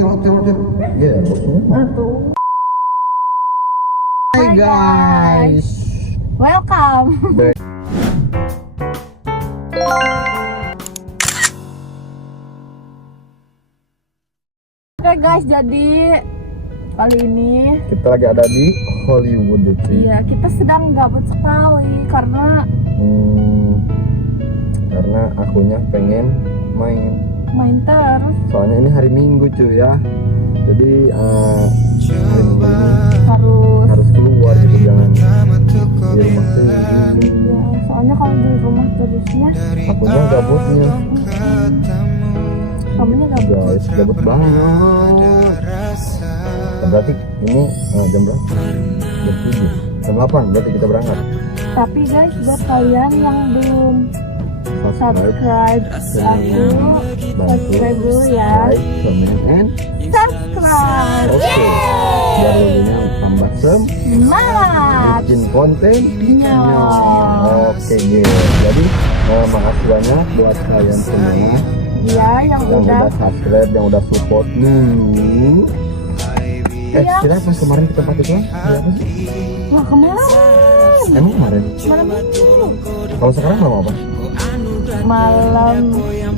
Ya, Hai guys. Welcome. Oke guys, jadi kali ini kita lagi ada di Hollywood itu. Iya, kita sedang gabut sekali karena akunya pengen main terus. Soalnya ini hari Minggu cuy ya. Jadi hari Minggu ini harus keluar gitu, jangan di rumah terus. Iya, soalnya kalau di rumah terusnya Akunya gabutnya. kamunya gabut. Guys, gabut banget. Berarti ini jam berapa? Jam 7. Jam 8 berarti kita berangkat. Tapi guys, buat kalian yang belum subscribe aku, subscribe dulu ya. Like, comment, and Subscribe. oke. Biar lebihnya tambah Semangat. bikin konten. Oke guys. Jadi makasih banyak buat kalian semua Iya, yang udah subscribe, yang udah support dulu. Iya. Kira pas kemarin kita pakai tuh? Apa sih? Wah, kemarin Emang kemarin? itu Kalau sekarang malam apa? malam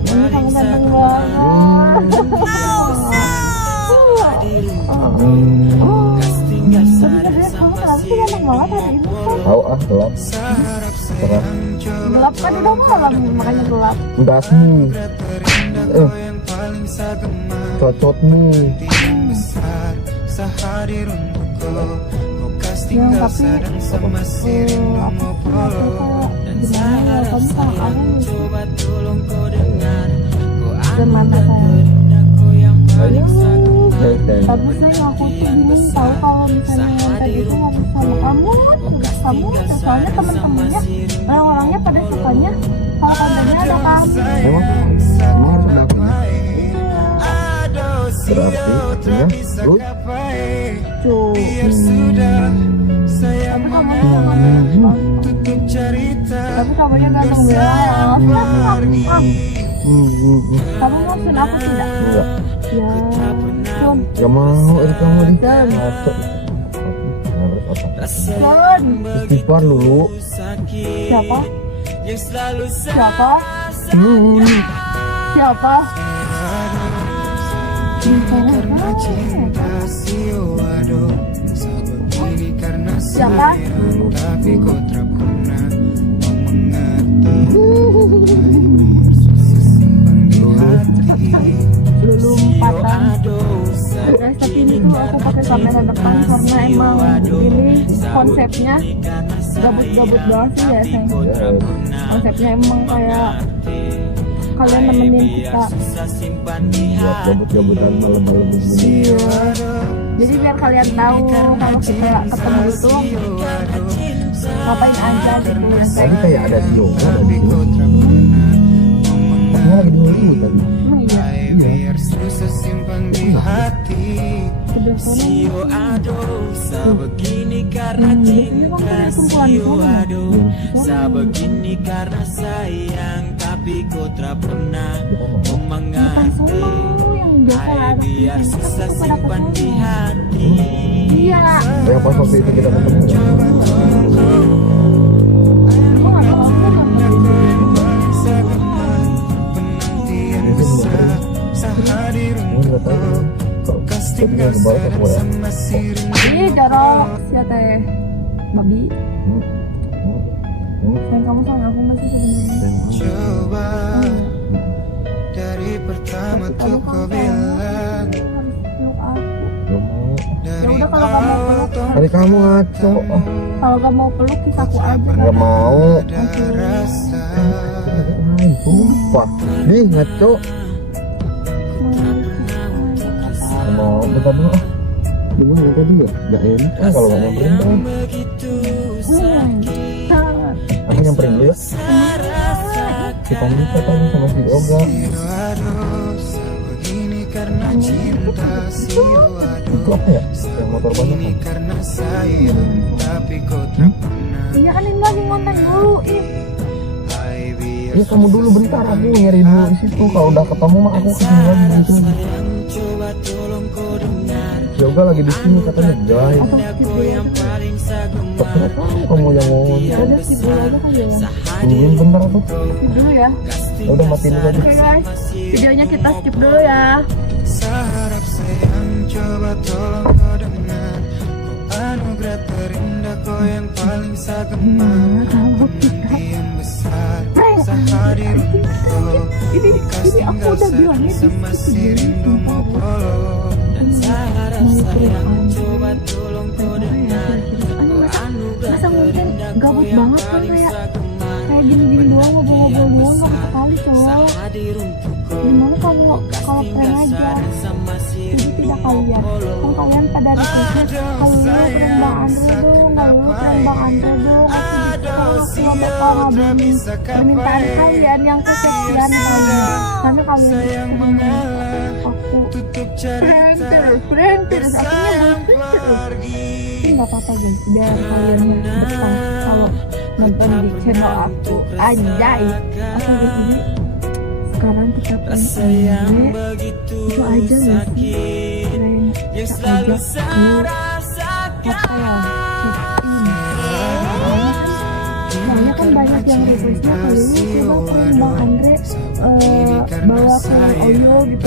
ini kamu ganteng banget. Sebenarnya kamu kenapa sih ganteng banget hari ini? Tahu gelap. Cerah. Gelap kan udah malam, makanya gelap. Dasmu. Cocot nih. Ya, tapi aku gimana ya, kamu sama aku dan mana saya tapi saya aku tuh bingung tahu kalau misalnya yang tadi itu harus sama kamu terus soalnya teman-temannya orang-orangnya pada sukanya kalau kontennya ada kamu. Emang harus ada apa? Berarti ya, good. Tapi kamunya ganteng banget. Kamu maksud aku tidak? Enggak. Ya, Sun. Gak mau itu kamu di Dan. masuk. Sun. Istighfar dulu. Siapa? Siapa? Siapa? Siapa? Lulu empatan. Guys, tapi ini tuh aku pakai kamera depan karena emang ini konsepnya gabut-gabut banget sih ya sayang. Konsepnya emang kayak kalian nemenin kita Buat gabut-gabutan malam-malam begini. iya. Jadi biar kalian tahu kalau kita ketemu itu ngapain aja gitu ya Tadi sayang. kayak ada yoga di sini. Aku lagi di Hollywood tadi. Emang iya? Iya. Udah sana. Biasanya kan punya kumpulan di sana. Begini karena sayang tapi kau tak pernah Bukan mengerti. semua yang biasa ada di Biar sini susah kan pada simpan di kesana. hati. Iya. Yang pas waktu itu kita ketemu. Emang ada apa-apa? Itu nggak tahu. Kok dia ke bawah ke bawah? Ih, jorok ya teh babi. Sayang, kamu sayang aku masih sebenarnya. Dari pertama Tapi kamu kan sayang, harus peluk aku. Ya udah kalau kamu mau peluk, Tadi kamu ngaco. kalau kamu mau peluk kita aku aja. Nggak mau. Oke. Sumpah. Ih ngaco. Nggak mau. Bentar dulu. Gimana tadi ya? Nggak enak kalau nggak nyamperin kan. Aku nyamperin dulu ya. Kita lupa tadi sama si Yoga. Itu apa ya? Yang motor banyak kan? Iya kan ini lagi ngonten dulu. Ih, Iya kamu dulu bentar, aku nyari dulu di situ. Kalau udah ketemu mah aku kesini lagi gitu. coba tolong kau dengar. Yoga lagi di sini katanya guys. Atau skip dulu Yang aja. paling sagema. Kenapa kamu yang ngomong? Udah skip dulu aja kali ya. Tungguin bentar aku. Skip dulu ya. Udah matiin dulu aja. Oke guys, videonya kita skip dulu ya. Sarap sayang coba tolong kau dengar. Kau anugerah terindah, kau yang paling sagema. Kalau kita Yang besar prank sehadir untukku. ini aku udah bilangnya di skip Rindu mau peluk. Dan sarap sayang coba tolong kau dengar. masa mungkin gabut banget kan kayak gini-gini doang ngobrol-ngobrol doang gabut sekali cowok. Hadir untukku. Gimana kalau prank aja? Jadi tidak kalian, kan kalian pada requestnya kalau lu prank Bang Andre dong, kalau lu prank Bang Andre dong, aku bakal ngabarin permintaan kalian yang kesekian kali, karena kalian aku prank terus, akhirnya tapi nggak apa-apa guys, biar kalian betah kalau nonton di channel aku. Anjay, oke guys, jadi sekarang kita prank Andre itu aja nggak sih? Prank kita ajak ke hotel check-in. Soalnya kan banyak yang requestnya kali ini coba prank Bang Andre bawa ke Oyo gitu.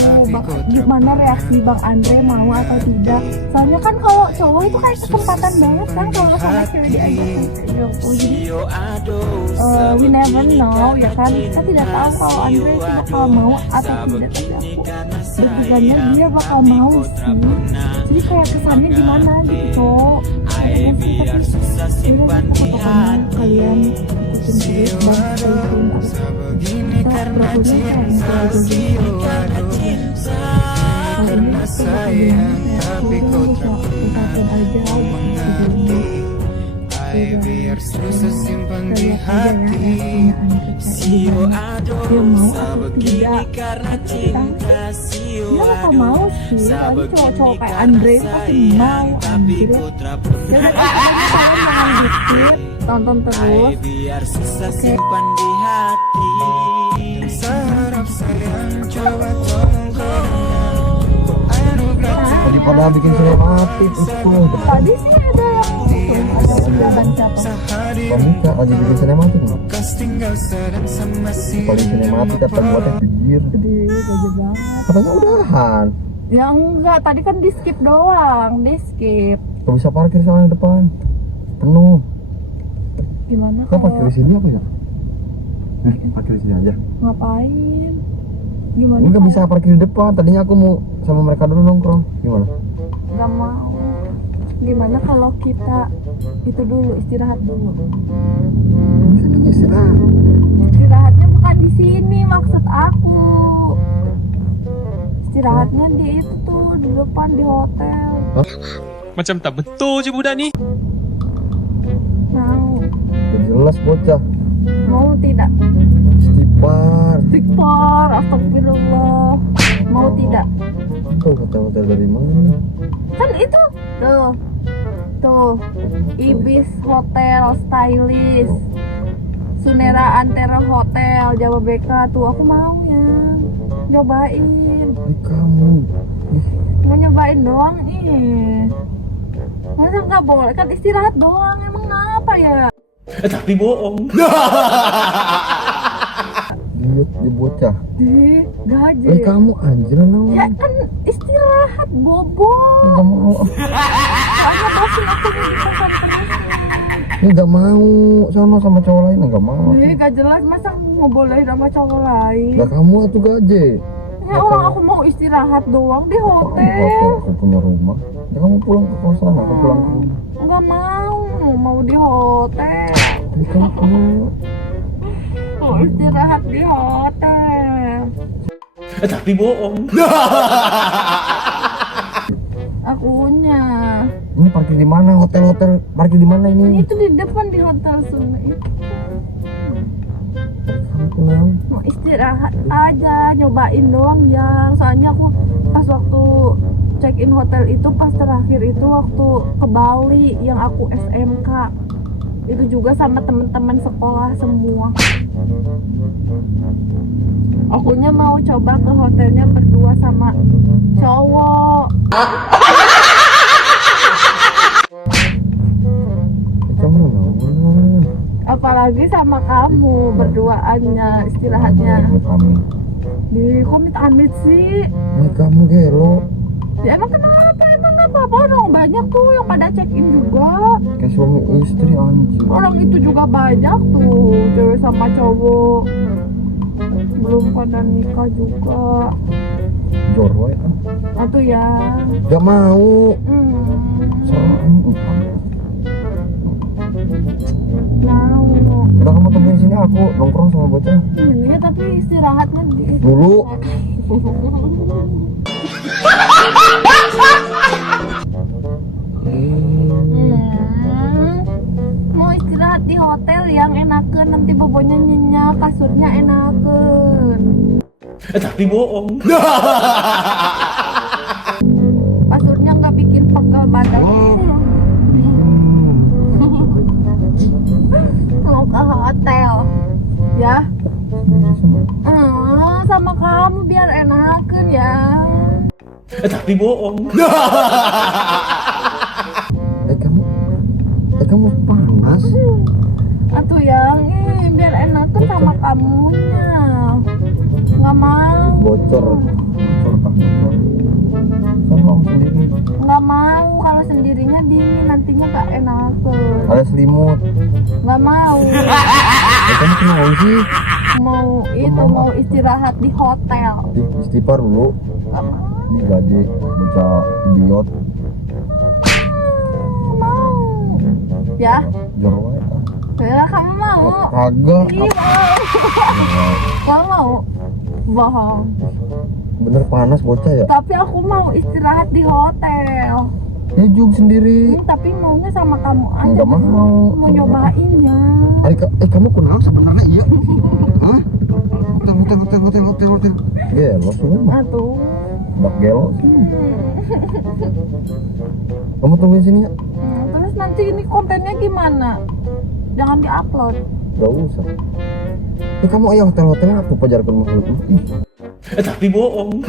Gimana reaksi Bang Andre, mau atau tidak? Soalnya kan kalau cowok itu kayak kesempatan banget kan kalau sama cewek diajak gitu. Jadi we never know ya kan, kita tidak tahu kalau Andre itu bakal mau atau tidak, tapi aku deg-degannya dia bakal mau sih. Jadi kayak kesannya gimana gitu cowok. Tapi pokoknya kalian ikutin terus dan ikutin aku. Kita pokoknya Karena sayang tapi kau tak biar susah simpan di hati. Sio ado sebegini karena cinta. Sio dia bakal mau sih, tapi cowok-cowok kayak Andre itu pasti mau anjir. Ya udah kalian jangan dikit, tonton terus. biar susah simpan di hati. Sarap sayang coba tolong kau anugerah. Daripada bikin sinematik itu. Tadi sih ada jawaban siapa? Komika lagi bikin sinematik nih. Kas tinggal sedang sama si Paling sinematik kata buatnya jujur. Gede, gede banget. Katanya udahan. Ya enggak, tadi kan di skip doang, di skip. Gak bisa parkir soalnya depan. Penuh. Gimana Kau parkir kalau di sini apa ya? Parkir di sini aja. ngapain? Gimana? Enggak kalau bisa parkir di depan. Tadinya aku mau sama mereka dulu nongkrong. Gimana? nggak mau. Gimana kalau kita itu dulu istirahat dulu? Bisa nih istirahat. Istirahatnya bukan di sini maksud aku. Istirahatnya di itu tuh di depan di hotel. Macam tak betul je budak ni. Mau? Jelas bocah. Mau tidak? Istighfar. Istighfar, astagfirullah. Mau tidak? Kau hotel-hotel dari mana? Kan itu tuh Ibis Hotel Stylist, Sunera Antara Hotel Jawa BK tuh, aku mau ya nyobain, Di kamu. mau nyobain doang masa nggak boleh, kan istirahat doang, emang apa ya? Tapi bohong. Diet di bocah. Di gaji Kamu anjir ya naon. kan istirahat bobo. Gak mau. Ada bosin aku di kosan terus. Ini gak mau. Sono sama cowok lain gak mau. Gak jelas, masa mau boleh sama cowok lain? Gak kamu tuh gaje. Ya orang aku mau istirahat doang di hotel. Aku punya rumah. Ya, kamu pulang ke kosan, aku pulang ke rumah. Enggak mau di hotel. Jadi kamu Mau istirahat di hotel. Tapi bohong. Akunya. ini parkir di mana? Hotel-hotel parkir di mana ini? Itu di depan di hotel Sunda itu. Kamu kenal? Mau istirahat aja, nyobain doang yang. Soalnya aku pas waktu check in hotel itu pas terakhir itu waktu ke Bali yang aku SMK. Itu juga sama teman-teman sekolah semua. Akunya mau coba ke hotelnya berdua sama cowok. Kamu mau? Apalagi sama kamu berduaannya istirahatnya. Kami. Di komit amit sih. Ini kamu gelo. Ya emang kenapa? Emang gak apa-apa dong. Banyak tuh yang pada check in juga. Kayak suami istri anjing. Orang itu juga banyak tuh, cewek sama cowok. Belum pada nikah juga. Jorwe kan? Atau ya. Gak mau. Serem. Mau. Udah kamu tungguin sini aku nongkrong sama bocah. Ini tapi istirahatnya di Dulu. Mau istirahat di hotel yang enakan, nanti bobonya nyenyak, kasurnya enakan. Tapi bohong. Kasurnya nggak bikin pegel badan. Mau ke hotel ya. Sama kamu biar enakan ya. Tapi bohong. Kamu panas. Atau yang biar enakan sama kamunya. Nggak mau. Bocor tak bocor. Sama kamu sendiri. Nggak mau, kalau sendirinya dingin nantinya gak enakan. Ada selimut. Nggak mau. Kamu kenapa sih? Mau istirahat di hotel. Istighfar dulu. Nggak mau. Digaji baca idiot. Mau. Ya. Jorwe. Ya kamu mau. Kagak. Iya mau. Kamu mau. Bohong. Bener panas bocah ya? Tapi aku mau istirahat di hotel. Ya juga sendiri. Tapi maunya sama kamu aja. Nggak mau. Mau nyobain ya. Kamu kenal sebenarnya iya? Hah? Hotel. Gelo tuh kan? Tuh. Bak gelo sih. Kamu tungguin sini ya? Terus nanti ini kontennya gimana? Jangan diupload. Gak usah. Kamu ayo hotel-hotelnya aku pajarkan makhluk. Tapi bohong.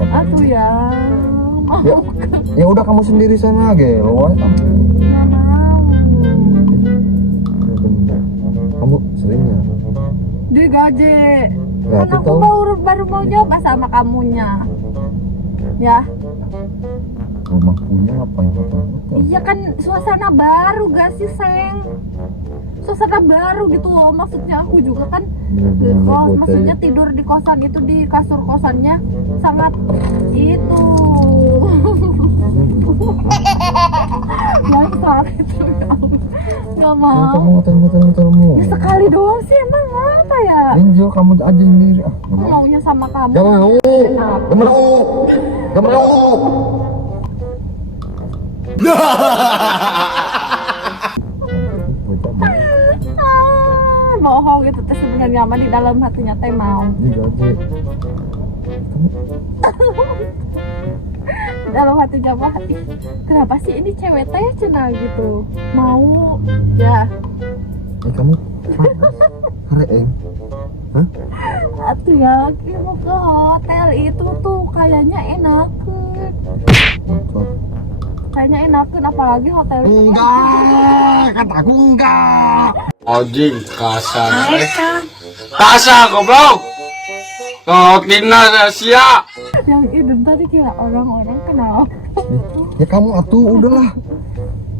Aduh ya. Ya, ya udah kamu sendiri sana gelo. Nggak mau. Kamu seringnya? Digaji. Nah, Kan aku baru mau nyoba sama kamunya. Ya. Rumah punya apa yang hotel-hotel? Iya kan suasana baru gak sih, Seng? Suasana baru gitu loh, maksudnya aku juga kan maksudnya tidur di kosan itu, di kasur kosannya sangat itu banyak itu nggak mau. Kamu hotel-hotelmu Ya sekali doang sih, emang apa ya? Enjoy kamu aja sendiri. Maunya sama kamu. Gak mau. Gak mau. Bohong gitu teh sebenarnya mah di dalam hatinya teh mau. Digaji. Dalam hati Jawa, kenapa sih ini cewek teh cenah gitu mau ya. Kamu Hareng. Hah? Atuh ya, mau ke hotel itu tuh kayaknya enakan. Bocor. Kayaknya enakan apalagi hotel. Enggak, kataku enggak. Anjing kasar. Kasar goblok. Tina sia. Yang itu tadi kira orang-orang kenal. Ya kamu atuh udahlah.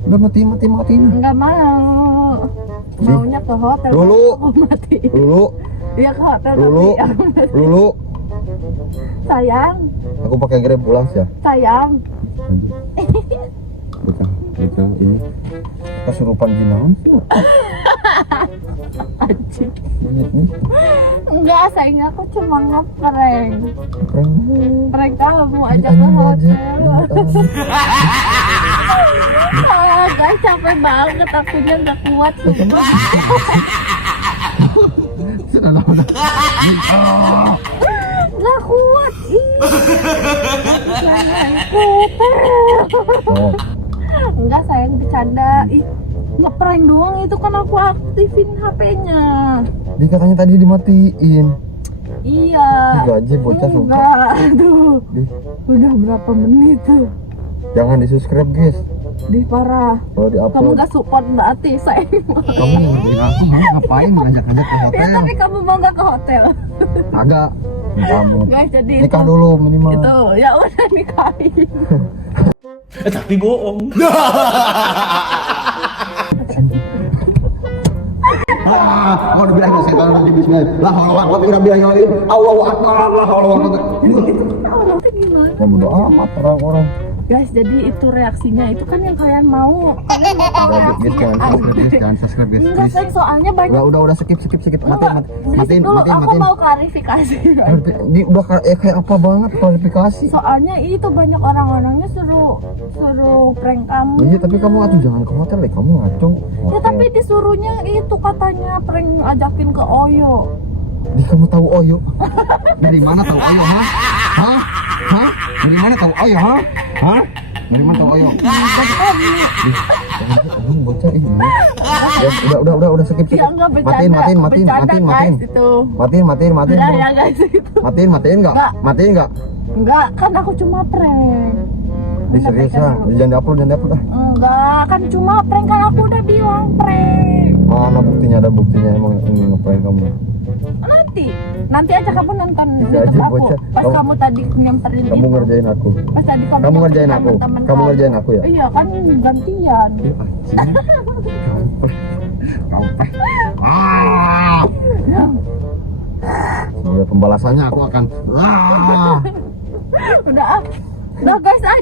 Udah mati. Enggak mau. Maunya ke hotel. Dulu. Aku mati. Dulu. Iya ke hotel Dulu. tapi aku mati. Dulu. Sayang, Aku pakai Grab pulang sih ya. sayang. Bocah ini kesurupan jinawan sih. Anjing. Ini Enggak, sayang aku cuma ngeprank. Prank kamu aja ke ini aja. hotel. Guys, capek banget, akunya nggak kuat sumpah. Sudah. Nggak kuat, jangan hotel. Oh, Enggak sayang, bercanda. Ngeprank doang itu kan aku aktifin HP-nya. Dia katanya tadi dimatiin. Iya. Enggak aja bocah suka. Enggak, tuh. Dih, Udah berapa menit tuh? jangan di-subscribe, guys. Di parah. Kalau Kamu di-upload. gak support berarti saya. Kamu ngerjain aku mau ngapain ngajak-ngajak ke Ya hotel? tapi kamu mau gak ke hotel? Agak. Kamu Guys, jadi nikah itu, dulu minimal. itu ya udah nikahin. Tapi bohong. Ah, mau dibilang setan nanti bismillah. Lah Allah Akbar bilang Allahu Akbar. Allahu Akbar. Orang tuh gimana? Ya bodo amat orang-orang. Guys, jadi itu reaksinya itu kan yang kalian mau. Kalian mau tahu Udah, guys, reaksinya jangan subscribe, guys, apa? jangan subscribe, guys. Enggak, Please. Sayang, soalnya banyak. Udah skip. Enggak, Matiin dulu aku mau klarifikasi. Ini udah kayak apa banget klarifikasi. Soalnya itu banyak orang-orangnya suruh prank kamu. Iya, tapi kamu atuh jangan ke hotel deh, kamu ngaco. Ya tapi disuruhnya itu katanya prank ajakin ke Oyo. Kamu tahu Oyo? Dari mana tahu Oyo, ha? Hah? Hah? Dari mana tahu Oyo, ha? Hah? Dari mana tahu Oyo? Jangan bocah ini. Udah skip. Ya enggak bercanda. Bercanda, guys, itu. Matiin. Udah ya guys itu. Matiin enggak? Enggak. Matiin enggak? Enggak, kan aku cuma prank. Di serius ah. Jangan di-upload dah. Enggak, kan cuma prank, kan aku udah bilang prank. Mana buktinya? Ada buktinya emang ini ngeprank kamu. Nanti aja kamu nonton Bisa YouTube aja, aku. bocah. Pas kamu tadi nyamperin Kamu itu. ngerjain aku. Pas tadi kamu Kamu ngerjain aku. teman-teman Kamu ngerjain aku ya? Iya, kan gantian. Kampret. Ah. Sebagai pembalasannya aku akan Udah guys aja.